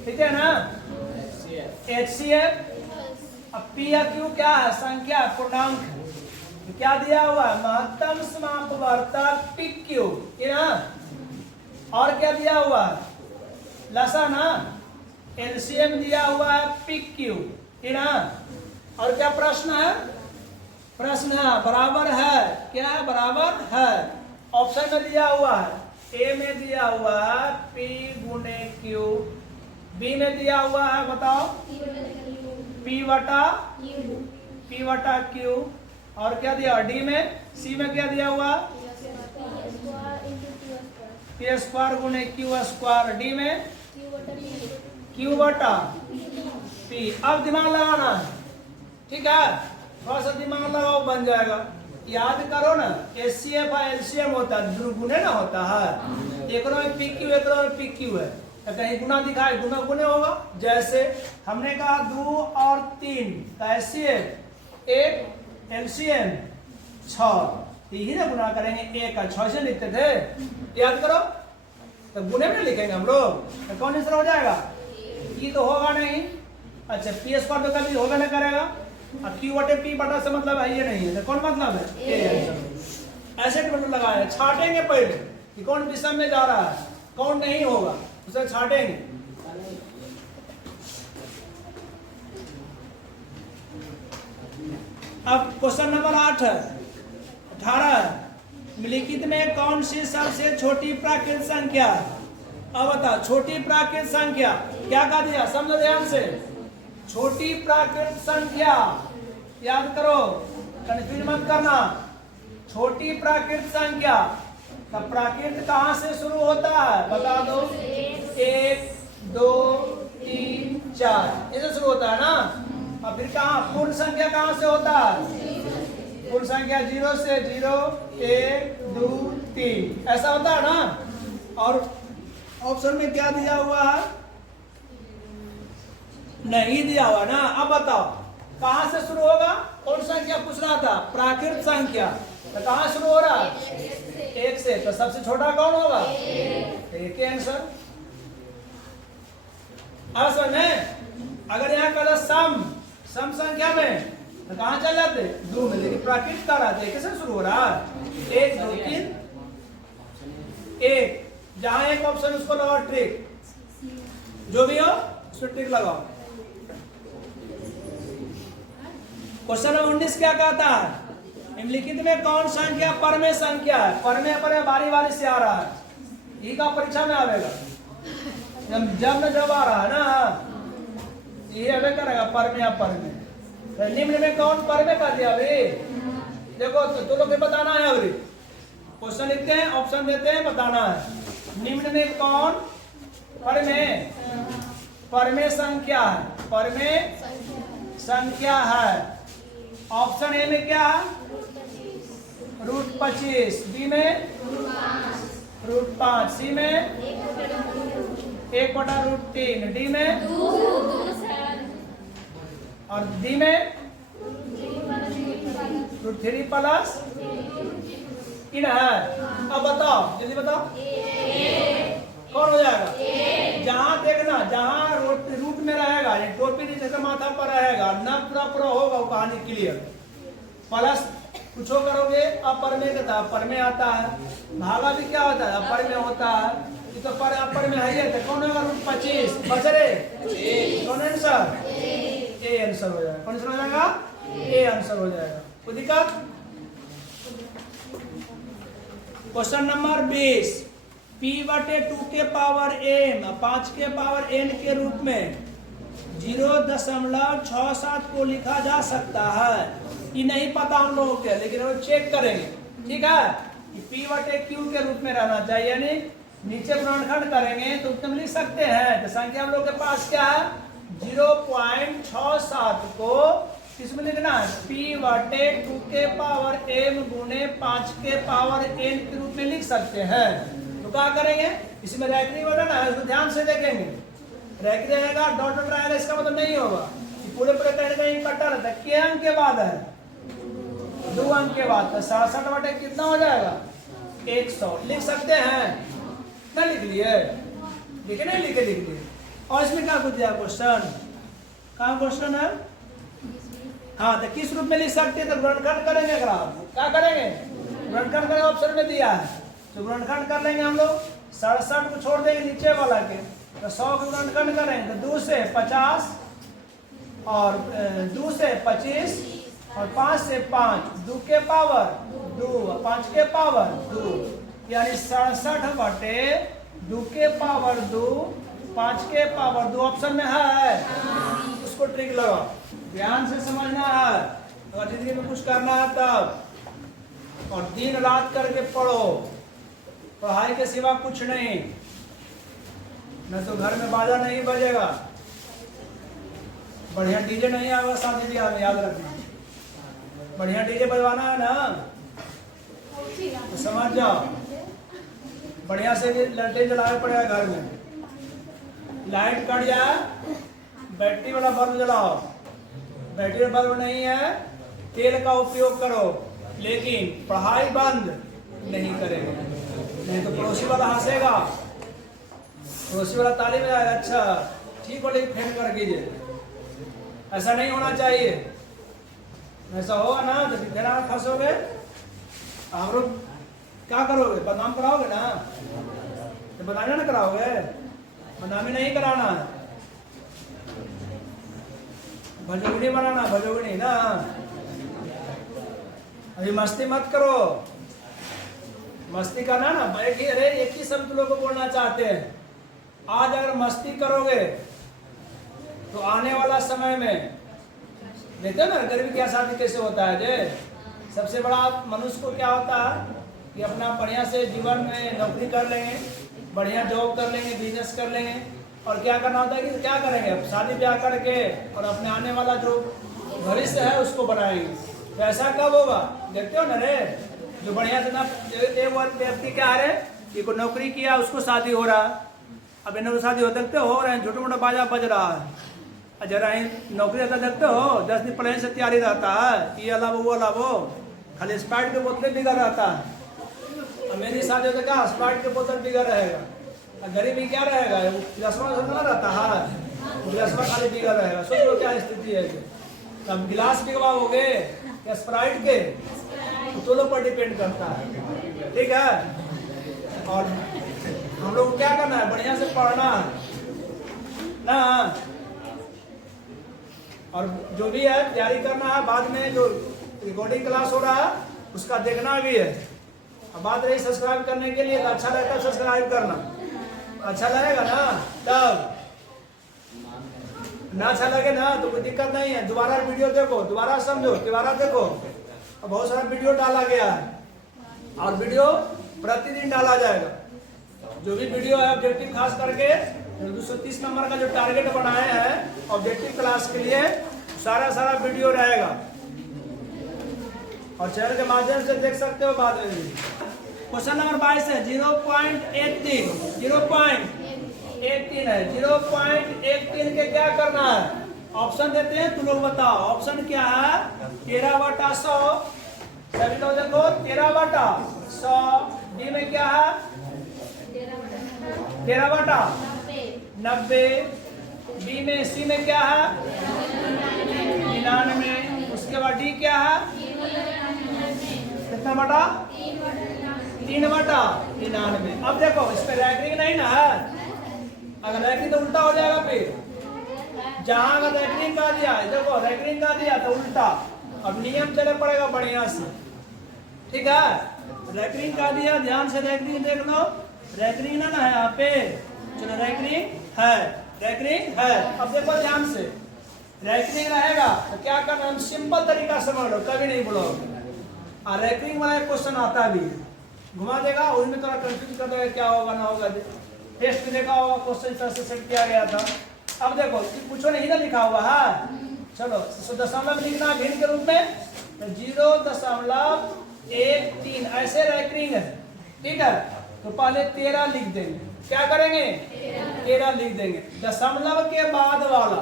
ठीक है ना, HCF। अब पी या क्यू क्या है, संख्या, पूर्णांक, तो क्या दिया हुआ है, महत्तम समापवर्तक पी क्यू, ना, और क्या दिया हुआ है, लसा ना, एलसीएम दिया हुआ है पी क्यू, ना, और क्या प्रश्न है, प्रश्न है बराबर है, क्या है, बराबर है। ऑप्शन में दिया हुआ है, ए में दिया हुआ है P गुणे Q, बी में दिया हुआ है बताओ P बटा Q, और क्या दिया, डी में, सी में क्या दिया हुआ, P² गुणे Q², डी में Q बटा P। अब दिमाग लगाना है, ठीक है, थोड़ा सा दिमाग लगाओ, बन जाएगा। याद करो ना, HCF और LCM होता है, गुणे ना होता है, एक में PQ, एक में PQ है, तो कहीं गुना दिखाए, गुना गुणे होगा। जैसे हमने कहा 2 और 3 का HCF 1, LCM 6, यही ना गुना करेंगे, 1 का 6 से लिखते थे, याद करो, तो गुणे में लिखेंगे हम लोग, तो कौन आंसर हो जाएगा, ये तो होगा नहीं। अच्छा P² तो कभी होगा ना करेगा, अब Q बटे P बटा से मतलब है ये नहीं है, तो कौन मतलब है, ऐसे टेबल लगाए, छाटेंगे पहले कि कौन विषम में जा रहा है, कौन नहीं होगा, उसे छाटेंगे। अब क्वेश्चन नंबर 8 है, 18 है, निम्नलिखित में कौन सी सबसे छोटी प्राकृत संख्या? अब बता, छोटी प्राकृत संख्या क्या कहा दिया, समझो ध्यान से। छोटी प्राकृत संख्या याद करो, कंफ्यूज मत करना। छोटी प्राकृत संख्या का प्राकृत कहां से शुरू होता है, बता दो। 1 2 3 4 ऐसे शुरू होता है ना। और फिर कहाँ पूर्ण संख्या कहां से होता है? पूर्ण संख्या 0 से 0 1 2 3 ऐसा होता है ना। और ऑप्शन में क्या दिया हुआ है? नहीं दिया हुआ ना। अब बताओ कहां से शुरू होगा? कौन संख्या पूछ रहा था? प्राकृत संख्या। तो कहां शुरू हो रहा है? 1 से। तो सबसे छोटा कौन होगा? 1 के आंसर। अब समझ में, अगर यहाँ कहता सम संख्या में तो कहां चल जाते? 2 में। लेकिन प्राकृत का रहते कैसे शुरू हो रहा है? 1 2 3 1। जहां एक ऑप्शन उसको लगाओ ट्रिक, जो भी हो उसको ट्रिक लगाओ। क्वेश्चन नंबर 19 क्या कहता है? निम्नलिखित में कौन संख्या परमेय संख्या है? परमेय परमेय बारी बारी से आ रहा है, ये का परीक्षा में आवेगा। जब आ रहा है ना, ये अबे करेगा परमेय परमेय। तो निम्न में कौन परमेय कर दिया अभी? देखो तो लोग बताना है। अभी क्वेश्चन लिखते हैं, ऑप्शन देते हैं, बताना है। निम्न में कौन परमेय संख्या है? परमेय संख्या है। ऑप्शन ए में क्या है? √25, बी में √5, सी में 1/√3, डी में और डी में √3 प्लस इन है। अब बताओ, जल्दी बताओ कौन हो जाएगा? जहां देखना, जहां रूट में रहेगा, टोपी नीचे माथा पर रहेगा ना, पूरा होगा वो कहानी क्लियर। प्लस कुछ करोगे अपरमेय का, परमेय आता है। भागा भी क्या होता है? अपरमेय होता है। ये तो अपरमेय है, तो कौन होगा? √25 बचरे कौन आंसर? ए आंसर हो जाएगा। कौन आंसर हो जाएगा? ए आंसर हो जाएगा। कोई दिक्कत? क्वेश्चन नंबर 20, p/2 के पावर m 5 के पावर n के रूप में 0.67 को लिखा जा सकता है। ये नहीं पता हम लोगों के, लेकिन वो चेक करेंगे, ठीक है। p/q के रूप में रहना चाहिए, यानी नीचे गुणनखंड करेंगे तो उत्तर लिख सकते हैं। तो संख्या हम लोग के पास क्या है? 0.67 को किसमें लिखना है? p/2 के पावर m गुणे 5 के पावर n के रूप में लिख सकते हैं। तो क्या करेंगे? इसमें रैखिक बटन है, इसको ध्यान से देखेंगे। रैखिक रहेगा, डॉट डॉट रहेगा, इसका मतलब नहीं होगा। पूरे कहीं कहीं कटा रहता है। के अंक के बाद है? 2 अंक के बाद। तो 67 कितना हो जाएगा? 100 लिख सकते हैं ना? लिख लिए? लिखे नहीं लिखे? लिख लिए। और इसमें क्या कुछ दिया क्वेश्चन? कहाँ क्वेश्चन है? हाँ, तो किस रूप में लिख सकते हैं? तो गुणनखंड करेंगे। अगर आप क्या करेंगे? गुणनखंड करेंगे, ऑप्शन में दिया है तो गुणनखंड कर लेंगे हम लोग। 67 को छोड़ देंगे नीचे वाला के, तो 100 को गुणनखंड करेंगे तो 2 से 50 और 2 से 25 और 5 से 5, 2 के पावर 2 और 5 के पावर 2, यानी 67/2 के पावर 2 5 के पावर 2 ऑप्शन में है। उसको ट्रिक लगाओ, ध्यान से समझना है। अगर जिंदगी में कुछ करना है तब, और दिन रात करके पढ़ो, पढ़ाई के सिवा कुछ नहीं, न तो घर में बाजा नहीं बजेगा, बढ़िया डीजे नहीं आएगा शादी ब्याह में, याद रखना। बढ़िया डीजे बजवाना है ना, तो समझ जाओ, बढ़िया से लाइटें जलाए पड़ेगा घर में। लाइट कट जाए, बैटरी वाला बल्ब जलाओ। बैटरी वाला बल्ब नहीं है, तेल का उपयोग करो, लेकिन पढ़ाई बंद नहीं करेगा, नहीं तो पड़ोसी वाला हंसेगा, पड़ोसी वाला ताली में आएगा, अच्छा ठीक हो, लेकिन फेंक कर कीजिए। ऐसा नहीं होना चाहिए। ऐसा होगा ना तो फिर आप फंसोगे। हम लोग क्या करोगे, बदनाम कराओगे ना, तो बदनामी ना कराओगे, बदनामी नहीं कराना, भजोगनी बनाना, भजोगनी ना। अभी मस्ती मत करो, मस्ती करना ना, अरे एक ही शब्द लोगों को बोलना चाहते हैं। आज अगर मस्ती करोगे तो आने वाला समय में देखते हो ना गरीबी क्या शादी कैसे होता है। जे सबसे बड़ा मनुष्य को क्या होता है कि अपना बढ़िया से जीवन में नौकरी कर लेंगे, बढ़िया जॉब कर लेंगे, बिजनेस कर लेंगे, और क्या करना होता है कि क्या करेंगे, शादी ब्याह करके और अपने आने वाला जो भविष्य है उसको बनाएंगे। तो ऐसा कब होगा, देखते हो ना रे, जो बढ़िया से ना व्यक्ति क्या है कि कोई नौकरी किया उसको शादी हो रहा, अब इन्होंने शादी हो देखते हो रहे हैं, छोटा मोटा बाजा बज रहा है, जरा नौकरी रहता देखते हो 10 दिन पहले से तैयारी रहता है, ये अलावा वो अलावा खाली स्प्राइट के बोतल बिगड़ रहता है। अब मेरी शादी होता क्या स्प्राइट के बोतल बिगड़ रहेगा, और गरीबी क्या रहेगा, गिलासवा ना रहता है, गिलासवा खाली बिगड़ रहेगा। सोच लो क्या स्थिति है। अब गिलास बिगवाओगे या स्प्राइट के, तो लोग पर डिपेंड करता है, ठीक है। और हम लोग क्या करना है, बढ़िया से पढ़ना ना, और जो भी है तैयारी करना है। बाद में जो रिकॉर्डिंग क्लास हो रहा है उसका देखना भी है। अब बात रही सब्सक्राइब करने के लिए, तो अच्छा लगता है सब्सक्राइब करना, अच्छा लगेगा ना, तब ना अच्छा लगे ना तो कोई दिक्कत नहीं है, दोबारा वीडियो देखो, दोबारा समझो, दोबारा देखो। अब बहुत सारा वीडियो डाला गया है और वीडियो प्रतिदिन डाला जाएगा। जो भी वीडियो है ऑब्जेक्टिव खास करके 230 नंबर का जो टारगेट बनाए हैं ऑब्जेक्टिव क्लास के लिए, सारा वीडियो रहेगा और चैनल के माध्यम से देख सकते हो बाद में। क्वेश्चन नंबर 22 है 0.83 है। 0.83 के क्या करना है, ऑप्शन देते हैं, तुम लोग बताओ ऑप्शन क्या है। 13/100, सभी लोग देखो 13/100, बी में क्या है 13/90, बी में, सी में क्या है 99, उसके बाद डी क्या है कितना बटा 3/99। अब देखो इस पे रैंकिंग नहीं ना है, अगर रैंकिंग तो उल्टा हो जाएगा, फिर जहां अगर रैंकिंग का दिया, देखो रैंकिंग का दिया तो उल्टा, अब नियम चले पड़ेगा बढ़िया से, ठीक है। रैंकिंग का दिया, ध्यान से रैंकिंग देख लो, रैंकिंग ना है यहाँ पे, चलो रैंकिंग है, रैंकिंग है। अब देखो ध्यान से, रैंकिंग रहेगा तो क्या करना, हम सिंपल तरीका समझ लो, कभी नहीं बोलोगे। और रैंकिंग वाला क्वेश्चन आता भी घुमा देगा, उसमें थोड़ा कंफ्यूज कर देगा क्या होगा ना होगा। टेस्ट में देखा होगा क्वेश्चन तरह से सेट किया गया था। अब देखो पूछो नहीं ना लिखा हुआ है, चलो दशमलव लिखना भिन्न के रूप में, 0.13 ऐसे रैंकिंग है, ठीक है। तो पहले 13 लिख देंगे, क्या करेंगे 13 लिख देंगे, दशमलव के बाद वाला,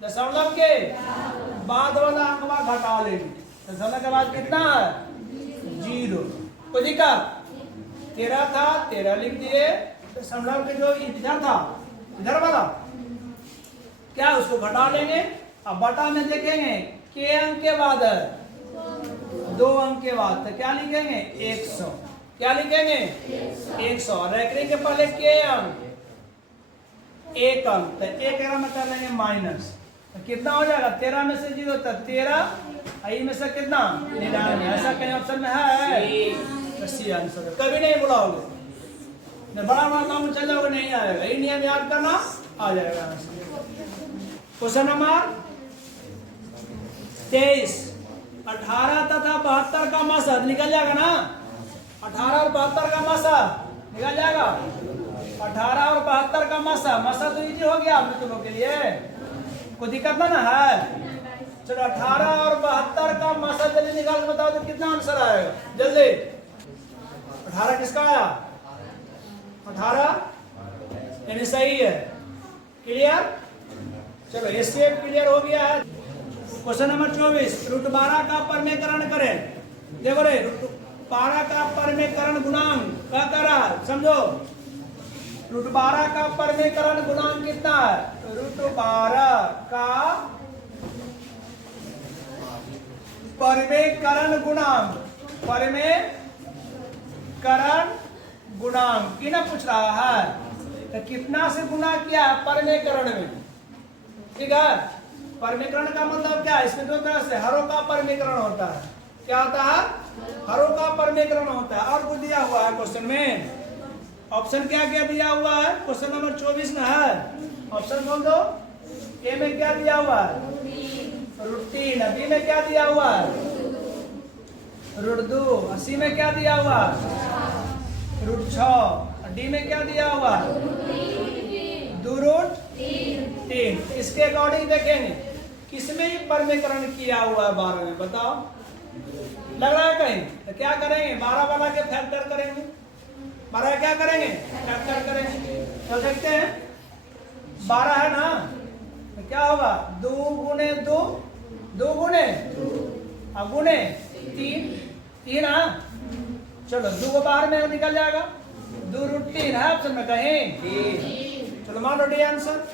दशमलव के बाद वाला अंकवा घटा लेंगे, दशमलव के बाद कितना है 0, कोई दिक्कत। 13 था 13 लिख दिए, दशमलव के जो इधर था इधर वाला क्या उसको घटा लेंगे। अब बटा में देखेंगे के अंक के बाद है 2 अंक के बाद, तो क्या लिखेंगे 100, क्या लिखेंगे 100। रैंकिंग के पहले के अंक 1 अंक, तो 1 में कर लेंगे माइनस, तो कितना हो जाएगा 13 में से 0 तक 13, आई में से कितना 99, ऐसा कहीं ऑप्शन में है, सी आंसर। कभी नहीं बुलाओगे, बड़ा काम चल जाओगे नहीं आएगा, यही नियम याद करना आ जाएगा। क्वेश्चन नंबर 23, 18 तथा 72 का मसद निकल जाएगा ना, 18 और 72 का मसद निकल जाएगा, 18 और 72 का मसद तो इजी हो गया आप लोगों के लिए, कोई दिक्कत ना है। चलो 18 और 72 का मसद जल्दी निकाल के बताओ तो कितना आंसर आएगा जल्दी। 18 किसका आया 18 यानी सही है, क्लियर। चलो ये सेट क्लियर हो गया है। क्वेश्चन नंबर 24, √12 का परमेकरण करें। देखो रे √12 का परमेकरण गुणांक क्या कर रहा है समझो, √12 का परमेकरण गुणांक कितना है, √12 का परमेकरण गुणांक, करण गुणांक की ना पूछ रहा है, तो कितना से गुना किया परमेकरण में, ठीक है। परमेकरण का मतलब क्या है, इसमें दो तरह से हरों का परमेकरण होता है। क्या होता है, हरों का परमेकरण होता है। और कुछ दिया हुआ है क्वेश्चन में, ऑप्शन क्या क्या दिया हुआ है, क्वेश्चन नंबर 24 में है, ऑप्शन बोल दो। ए में क्या दिया हुआ है, रूटीन। बी में क्या दिया हुआ है, रुर्दू। सी में क्या दिया हुआ, रूट 6। डी में क्या दिया हुआ, 2 रूट 3। इसके अकॉर्डिंग देखेंगे किसमें ही परमेकरण किया हुआ है 12 में, बताओ। लग रहा है कहीं, तो क्या करेंगे, 12 वाला के फैक्टर करेंगे, 12 क्या करेंगे, फैक्टर करेंगे। तो देखते हैं 12 है ना, तो क्या होगा, 2 गुने 2, 2 गुने अब गुने 3 हाँ। चलो 2 को बाहर में निकल जाएगा, 2 रूट 3 है ऑप्शन में कहीं। चलो मान लो डी आंसर।